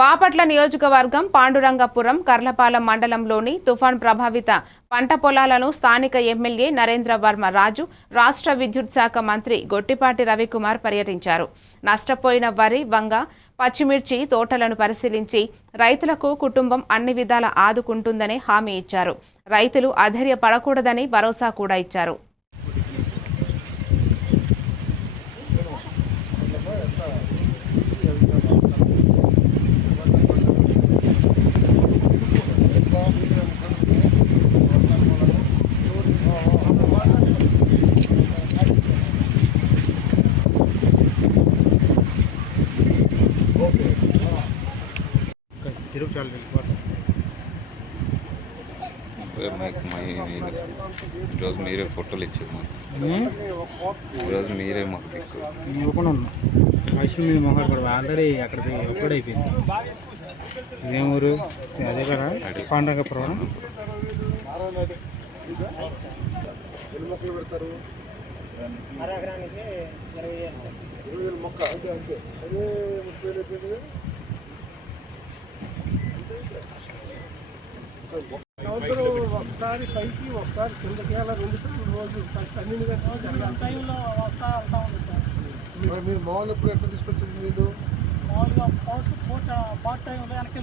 బాపట్ల నియోజకవర్గం పాండురంగపురం కర్లపాలెం మండలంలోని తుఫాన్ ప్రభావిత పంట పొలాలను స్థానిక ఎమ్మెల్యే నరేంద్ర వర్మ రాజు, రాష్ట్ర విద్యుత్ శాఖ మంత్రి గొట్టిపాటి రవికుమార్ పర్యటించారు. నష్టపోయిన వరి, వంగ, పచ్చిమిర్చి తోటలను పరిశీలించి రైతులకు కుటుంబం అన్ని విధాలా ఆదుకుంటుందని హామీ ఇచ్చారు. రైతులు అధైర్యపడకూడదని భరోసా కూడా ఇచ్చారు. ఈరోజు మీరే ఫోటోలు ఇచ్చేది మాకు. ఈరోజు మీరే మాకు దిక్కు. మీరు మొహం ఆల్రెడీ అక్కడ ఒక్కడైపోయింది. ఇదేమూరు అదే కదా పాండురంగపురం. సంవత్సరం ఒకసారి పైకి ఒకసారి కిందకి అలా 2 సార్లు రోజు అన్ని టైంలో వస్తా ఉంది సార్. మీరు మామూలు ఎప్పుడు ఎట్లా తీసుకొచ్చింది? మీరు మామూలుగా పార్ట్ టైంలో వెనక్కి